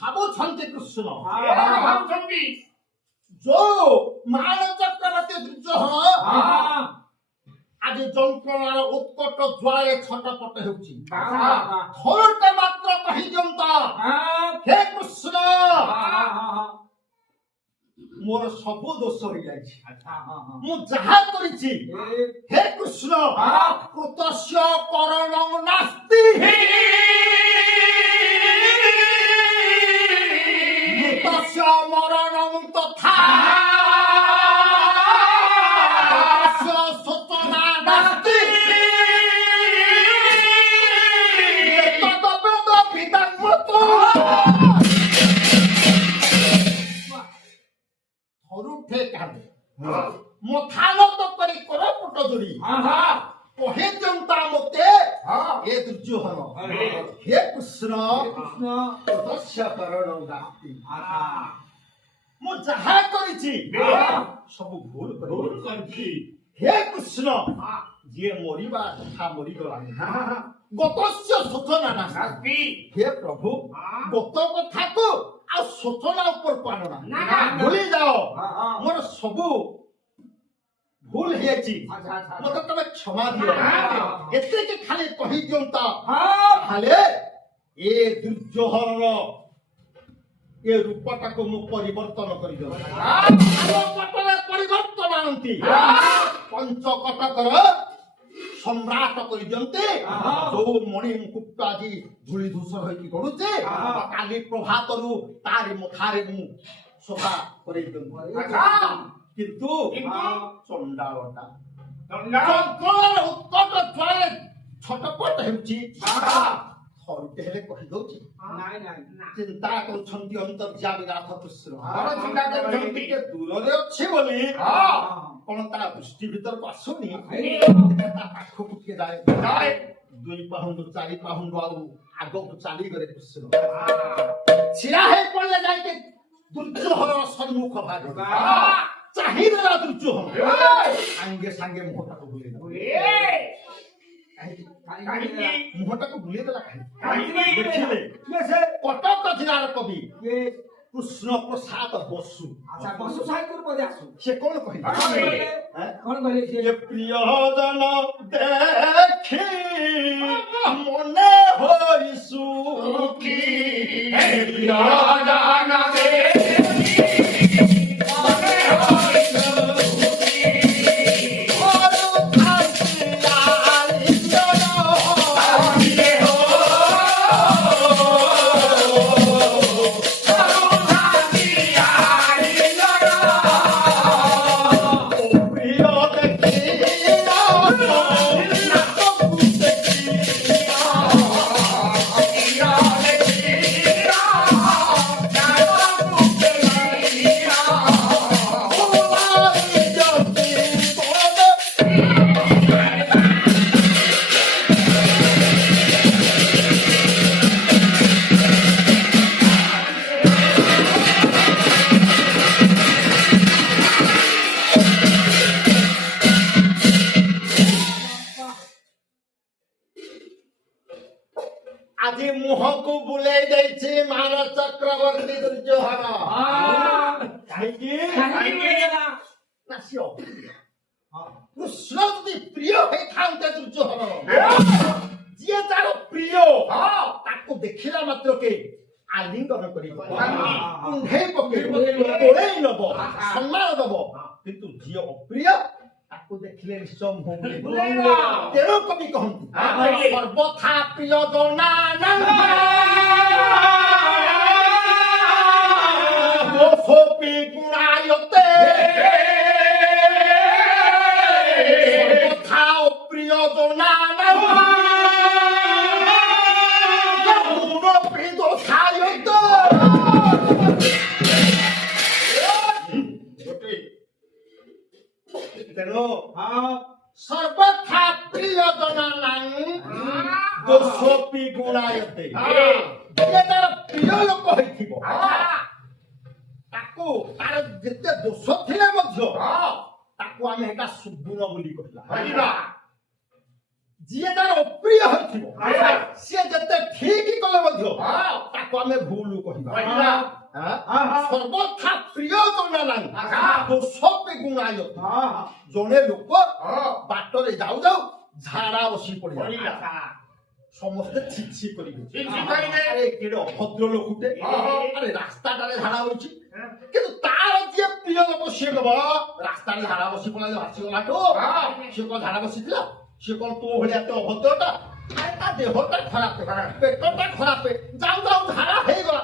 ଭାବୁଛନ୍ତି କୃଷ୍ଣ ଭାବୁଛନ୍ତି ଯୋଉ ମାନ ଚକ୍ରବର୍ତ୍ତୀ ଦୁର୍ଯ୍ୟୋଧନ ଆଜି ଯନ୍ତ୍ରଣାର ଉତ୍କଟ ଜ୍ୱାଳାରେ ଛଟପଟ ହେଉଛି ଥରଟେ ମାତ୍ର କହିଦିଅନ୍ତା ହେ କୃଷ୍ଣ ମୋର ସବୁ ଦୋଷ ହୋଇଯାଇଛି ମୁଁ ଯାହା କରିଛି ହେ କୃଷ୍ଣ କୃତସ୍ୟ କରଣ ନାସ୍ତି ମୃତସ୍ୟ ମରଣଂ ତଥା ସୂଚନା ନାସ୍ତି ତଦବେଦ বিদাঙ্গতো ଥରୁଠେ କାନ୍ଦେ ମଥାନତ କରି କରପଟ ଯୋଡ଼ି କହେ ଦିଅନ୍ତା ମୋତେ ଏ ଦୁର୍ଯ୍ୟୋଧନ ହେ କୃଷ୍ଣ କୃତସ୍ୟ କରଣ ନାସ୍ତି ମୁଁ ଯାହା କରିଛି ସବୁ ଭୁଲ କରିଛି ହେ କୃଷ୍ଣ ଯିଏ ମରିବା କଥା ମରିଗଲାଣି ଗତସ୍ୟ ସୂଚନା ନାସ୍ତି ହେ ପ୍ରଭୁ ଗତ କଥାକୁ ଆଉ ସୂଚନା ଉପରକୁ ଆଣନା ଭୁଲି ଯାଅ ମୋର ସବୁ ଭୁଲ ହେଇଯାଇଛି ମତେ ତମେ କ୍ଷମା ଦିଅ ଏତିକି ଖାଲି କହିଦିଅନ୍ତା ତାହେଲେ ଏ ଦୁର୍ଯ୍ୟୋଧନର ଏ ରୂପଟାକୁ ମୁଁ ପରିବର୍ତ୍ତନ କରିଦିଅନ୍ତି ପରିବର୍ତ୍ତନ ଆଣନ୍ତି ପଞ୍ଚକଟକର ସମ୍ରାଟ କରିଦିଅନ୍ତି ଯୋଉ ମଣି ମୁକୁଟ ଆଜି ଧୂଳି ଧୂସର ହେଇକି ଗଡୁଛି କାଲି ପ୍ରଭାତରୁ ତାରି ମୁଖାରେ ମୁଁ ସଫା କରେଇ ଦିଅନ୍ତି କିନ୍ତୁ ଚଣ୍ଡାଳଟା ଯନ୍ତ୍ରଣାର ଉତ୍କଟ ଜ୍ୱାଳାରେ ଛଟପଟ ହେଉଛି ଥରୁଟେ ହେଲେ କହିଦଉଛି ଚିନ୍ତା କରୁଛନ୍ତି ଅନ୍ତର୍ଯାମୀନାଥ କୃଷ୍ଣ ଟିକେ ଦୂରରେ ଅଛି ବୋଲି କଣ ତା ଦୃଷ୍ଟି ଭିତରକୁ ଆସୁନି ତା ପାଖକୁ ଟିକେ ଯାଏ 2 ପାହୁଣ୍ଡ 4 ପାହୁଣ୍ଡ ଆଉ ଆଗକୁ ଚାଲିଗଲେ କୃଷ୍ଣ ଛିଡ଼ା ହେଇ ପଡ଼ିଲେ ଯାଇକି ଦୁର୍ଯ୍ୟୋଧନର ସମ୍ମୁଖ ଭାଗ ଚାହିଁଦେଲା ଦୁର୍ଯ୍ୟୋଧନ ସାଙ୍ଗେ ସାଙ୍ଗେ ମୁହଁଟାକୁ ବୁଲେଇଦେଲା ମୁହଁଟାକୁ ବୁଲେଇଦେଲା ଦେଖିଲେ କଟକ ଜିଲ୍ଲାର କବି କୃଷ୍ଣ ପ୍ରସାଦ ବସୁ ସେ କଣ କହିଲେ ପ୍ରିୟଜନ ଦେଖି ମନେ ହୋଇ ସୁଖୀ ପ୍ରିୟଜନ ଆଜି ମୁହଁକୁ ବୁଲେଇ ଦେଇଛି ମାନ ଚକ୍ରବର୍ତ୍ତୀ ଦୁର୍ଯ୍ୟୋଧନ କାହିଁକି ନା ସିଏ କୃଷ୍ଣ ଯଦି ପ୍ରିୟ ହେଇଥାନ୍ତେ ଦୁର୍ଯ୍ୟୋଧନ ଯିଏ ତାର ପ୍ରିୟ ତାକୁ ଦେଖିଲା ମାତ୍ରକେ ଆଲିଙ୍ଗନ କରିବ କୁଣ୍ଢେଇ ପକେଇବ ଗୋଳେଇ ନବ ସମ୍ମାନ ଦବ କିନ୍ତୁ ଯିଏ ଅପ୍ରିୟ ତାକୁ ଦେଖିଲେ ନିଶ୍ଚୟ ତେଣୁ କବି କହନ୍ତି ସର୍ବଥା ପ୍ରିୟ ଜନାନା ଦୋଷୋପି ଗୁଣାୟତେ ସର୍ବଥା ସର୍ବଥା ପ୍ରିୟଜନାନାଂ ଦୋଷୋପି ଗୁଣାୟତେ। ଯିଏ ତାର ପ୍ରିୟ ଲୋକ ହେଇଥିବ ତାକୁ ତାର ଯେତେ ଦୋଷ ଥିଲେ ମଧ୍ୟ ତାକୁ ଆମେ ଏଟା ସୁଗୁଣ ବୋଲି କହିବା। ଯିଏ ତାର ଅପ୍ରିୟ ହେଇଥିବ ସିଏ ଯେତେ ଠିକ କଲେ ମଧ୍ୟ ତାକୁ ଆମେ ଭୁଲ କହିବା। ସର୍ବଥା ପ୍ରିୟଜନାନାଂ ଦୋଷୋପି ଗୁଣାୟତେ। ଜଣେ ଲୋକ ବାଟରେ ଯାଉ ଯାଉ ଝାଡା ବସି ପଡିଲା, ସମସ୍ତେ ଛିଛି କରିବେ, ଆରେ କେଡେ ଅଭଦ୍ର ଲୋକଟେ, ଆରେ ରାସ୍ତାଟାରେ ଝାଡା ବସିଛି। କିନ୍ତୁ ତାର ଯିଏ ପ୍ରିୟ ଲୋକ ସିଏ କହିବ ରାସ୍ତାରେ ଝାଡା ବସି ପଡିଲା ଭାସିଗଲା ଟୁ, ସିଏ କଣ ଝାଡା ବସିଥିଲା, ସିଏ କଣ ତୋ ଭଳିଆ ଏତେ ଅଭଦ୍ରଟା, ଆରେ ତା ଦେହଟା ଖରାପ, ପେଟଟା ଖରାପ, ଯାଉ ଯାଉ ଝାଡା ହେଇଗଲା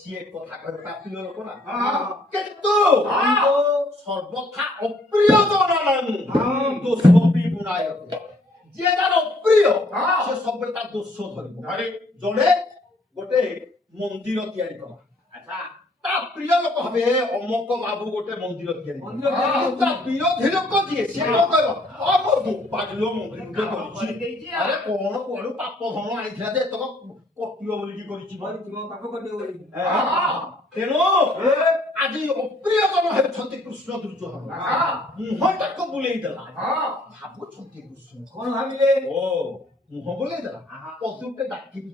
ସିଏ କଥା କହିବ ତା ପ୍ରିୟ ଲୋକ ନା। କିନ୍ତୁ ସର୍ବଥା ଅପ୍ରିୟଜନାନାଂ ଦୋଷୋପି ଗୁଣାୟତେ। ଯିଏ ତାର ଅପ୍ରିୟ ସେ ସବୁବେଳେ ତା ଦୋଷ ଧରିବ। ଜଣେ ଗୋଟେ ମନ୍ଦିର ତିଆରି କଲା, ତା ପ୍ରିୟ ଲୋକ ଭାବେ ଅମକ ବାବୁ ଗୋଟେ ମନ୍ଦିର ତିଆରି କଲା। ତା ବିରୋଧୀ ଲୋକ ଯିଏ ସିଏ କଣ କହିବ, ମୋ ବୋପାଟିର ମନ୍ଦିର କରିଛି, ଆରେ କଣ କୁଆଡୁ ପାପ ଧନ ଆଣିଥିଲା ଯେ ଏତକ କଟିବ ବୋଲିକି କରିଛି। ତେଣୁ ଆଜି ଅପ୍ରିୟଜନ ହେଉଛନ୍ତି କୃଷ୍ଣ ଦୁର୍ଯ୍ୟୋଧନ। ମୁହଁଟାକୁ ବୁଲେଇ ଦେଲା, ଭାବୁଛନ୍ତି କୃଷ୍ଣ କଣ ଭାବିଲେ, ଓ ମୁହଁ ବୁଲେଇ ଦେଲା, ପଦୁଟେ ଡାକିବି,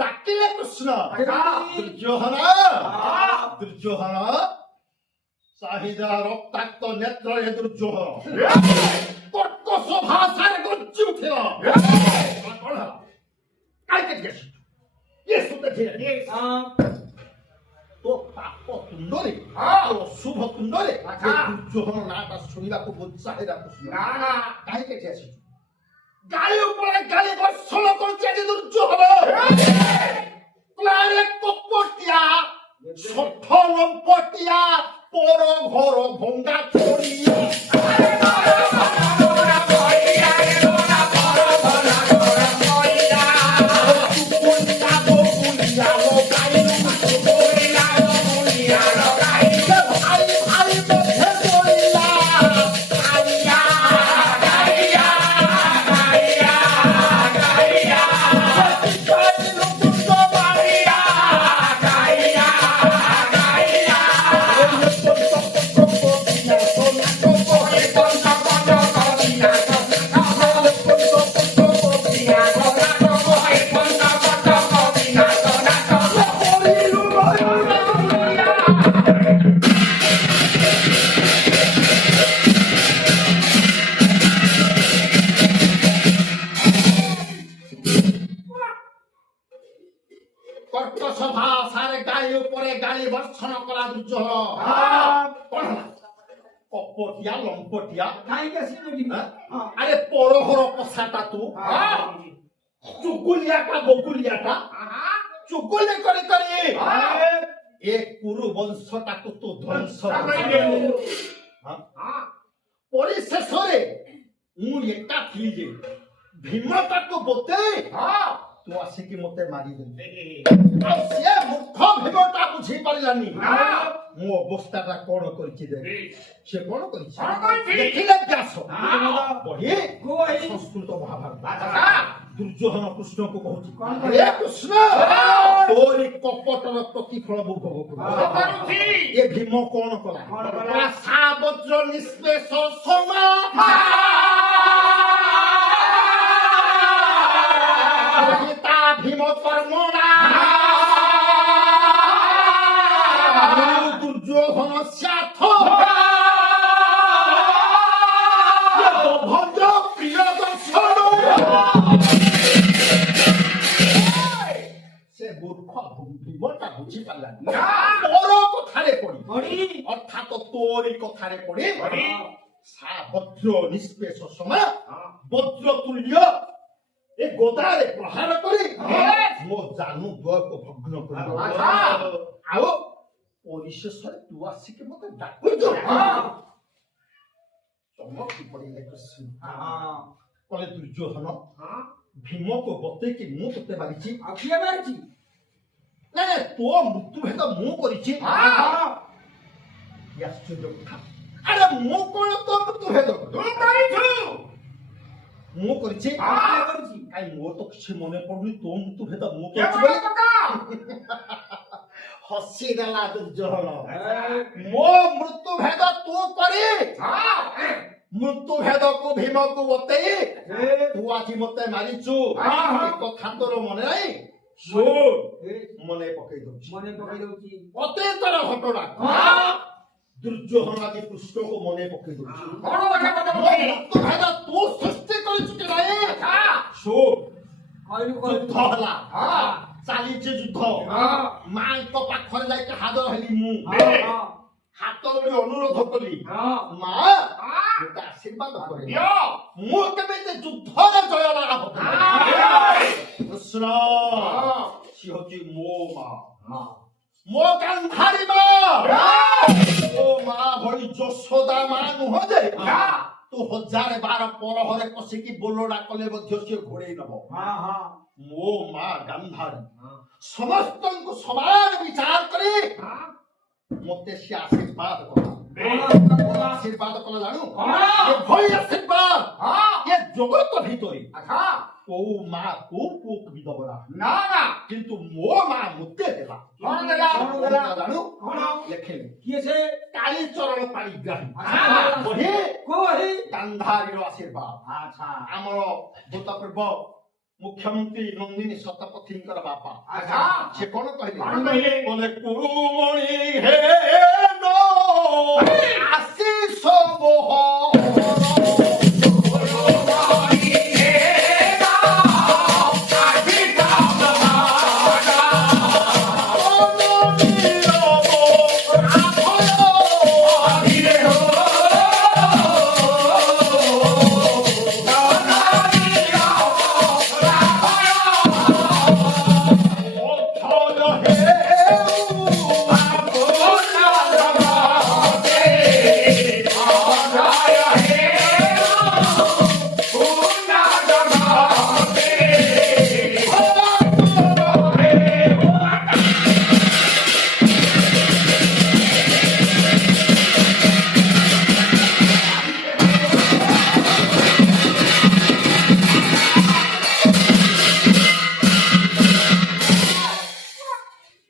ଡାକିଲେ କୃଷ୍ଣ ଦୁର୍ଯ୍ୟୋଧନ ଦୁର୍ଯ୍ୟୋଧନ ଚାହିଦା ରକ୍ତାକ୍ତ ନେତ୍ରରେ ଦୁର୍ଯ୍ୟୋଧନ କର୍କଶ ଭାଷାରେ ଗର୍ଜି ଉଠିଲା। ତୋ ପାପ ତୁଣ୍ଡରେ ତୋ ଶୁଭ ତୁଣ୍ଡରେ ଦୁର୍ଯ୍ୟୋଧନ ନାଁଟା ଶୁଣିବାକୁ ଉତ୍ସାହିତ କାହିଁକି ଏଠି ଆସିଛୁ? ଗାଳି ଉପରେ ଗାଳି ବର୍ଷଣ କରୁଛି ଆଜି ଦୁର୍ଯ୍ୟୋଧନ। କପଟିଆ ଷଠ ଲମ୍ପଟିଆ ପର ଘର ଭଙ୍ଗା ଛୋଡ଼ି କର୍କଶ ଭାଷାରେ ଗାଳି ଉପରେ ଗାଳି ବର୍ଷଣ କଲା ଦୁର୍ଯ୍ୟୋଧନ। କଣ ହେଲା? କପଟିଆ ଲମ୍ପଟିଆ ଆରେ ପରହର କଷାଟା ତୁ, ଚୁଗୁଲିଆଟା ବଗୁଲିଆଟା ଚୁଗୁଲି କରି କରି ଏ କୁରୁ ବଂଶଟାକୁ ତୁ ଧ୍ୱଂସ ପରିଶେଷରେ ମୁଁ ଏକା ଥିଲି ଯେ ଭୀମ ତାକୁ ବତେଇ ତୁ ଆସିକି ମତେ ମାରିଦେଲି। ଆଉ ସିଏ ମୂର୍ଖ ଭୀମଟା ବୁଝି ପାରିଲାନି ମୋ ଅବସ୍ଥାଟା କଣ କରିଛି। ସେ କଣ କରିଛି ଦେଖିଲେ ବ୍ୟାସ ବହି ସଂସ୍କୃତ ମହାଭାରତ। ଦୁର୍ଯ୍ୟୋଧନ କୃଷ୍ଣକୁ କହୁଛି, ହେ କୃଷ୍ଣ ତୋରି କପଟର ପ୍ରତିଫଳ ମୁଁ ଭୋଗ କରୁଛି। ଏ ଭୀମ କଣ କଲା? ସାବଜ୍ର ନିଷ୍ପେଷ ସମା ভীম কর্মণা দুর্যোধন স্বার্থ ভঞ্জ প্রিয় দর্শন। সে মূর্খ ভীমটা বুঝি পারলানি তোর কথারে পড়ি অর্থাৎ তোরি কথারে পড়ি সা বজ্র নিষ্পেষ সময় বজ্র তুল্য ଏ ଗୋଦାରେ ପ୍ରହାର କରି ମୋ ଜାନୁ ଦ୍ୱୟକୁ ଭଗ୍ନ କରି ଆଉ ପରିଶେଷରେ ତୁ ଆସିକି ମତେ ଡାକୁଛୁ। ଚମକି ପଡିଲେ କୃଷ୍ଣ କଲେ ଦୁର୍ଯ୍ୟୋଧନ ଭୀମକୁ ବତେଇକି ମୁଁ ତତେ ମାରିଛି। ଆଉ କିଏ ମାରିଛି? ନାଇଁ ତୋ ମୃତ୍ୟୁ ଭେଦ ମୁଁ କରିଛି। ଆଶ୍ଚର୍ଯ୍ୟ କଥା ଆରେ ମୁଁ କଣ ତ ମୃତ୍ୟୁ ଭେଦ ମୁଁ କରିଛି କାଇଁ ମୋର ତ କିଛି ମନେ ପଡୁନି ତୋ ମୃତ୍ୟୁ ଭେଦ ମୁଁ କରିଛି ବୋଲି ହସି ଦେଲା ଦୁର୍ଯୋଧନ ମୋ ମୃତ୍ୟୁ ଭେଦ ତୁ କରି ମୃତ୍ୟୁ ଭେଦକୁ ଭୀମକୁ ବତେଇ ତୁ ଆଜି ମତେ ମାରିଛୁ କଥା ତୋର ମନେ ନାହିଁ ମନେ ପକେଇ ଦଉଛି ଅତୀତର ଘଟଣା ଦୁର୍ଯୋଧନ ଆଜି କୃଷ୍ଣକୁ ମନେ ପକେଇ ଦଉଛି ମୃତ୍ୟୁ ଭେଦ ତୁ ସୃଷ୍ଟି କରିଛୁ କି ନାହିଁ ଯୁଦ୍ଧ ହେଲା ଚାଲିଛି ଯୁଦ୍ଧ ମାଙ୍କ ପାଖରେ ଯାଇକି ହାଜର ହେଲି ମୁଁ ହାତ ଯୋଡ଼ି ଅନୁରୋଧ କଲି ମା ମୋତେ ଆଶୀର୍ବାଦ କରେ ମୁଁ କେମିତି ଯୁଦ୍ଧରେ ଜୟ ଲାଭ କୃଷ୍ଣ ସିଏ ହଉଛି ମୋ ମା ମୋ ଗାନ୍ଧାରୀ ମା ମୋ ମା ଭଳି ଯଶୋଦା ମା ନୁହଁ ଯେ ତୁ ହଜାରେ ବାର ପରହରେ ପଶିକି ବୋଲଡ଼ା କଲେ ମଧ୍ୟ ସିଏ ଘୋଡେଇ ନବ ମୋ ମା ଗାନ୍ଧାରୀ ସମସ୍ତଙ୍କୁ ସମାନ ବିଚାର କରି ମତେ ସେ ଆଶୀର୍ବାଦ କଲା ଆଶୀର୍ବାଦ କଲା ଜାଣୁ ଏଭଳି ଆଶୀର୍ବାଦ ଏ ଜଗତ ଭିତରେ କୋଉ ମା କୋଉ ପୁଅକୁ ବି ଦବ ନା କିନ୍ତୁ ମୋ ମା ମତେ ଦେଲା ଜାଣୁ ଲେଖିଲେ କିଏ ସେ କାଳୀଚରଣ ପାଣିଗ୍ରାହୀ ଗାନ୍ଧାରୀର ଆଶୀର୍ବାଦ ଆମର ଭୂତପୂର୍ବ ମୁଖ୍ୟମନ୍ତ୍ରୀ ନନ୍ଦିନୀ ଶତପଥୀଙ୍କର ବାପା ସେ କଣ କହିଲେ କୁରୁମଣି ହେ ଆଶିଷ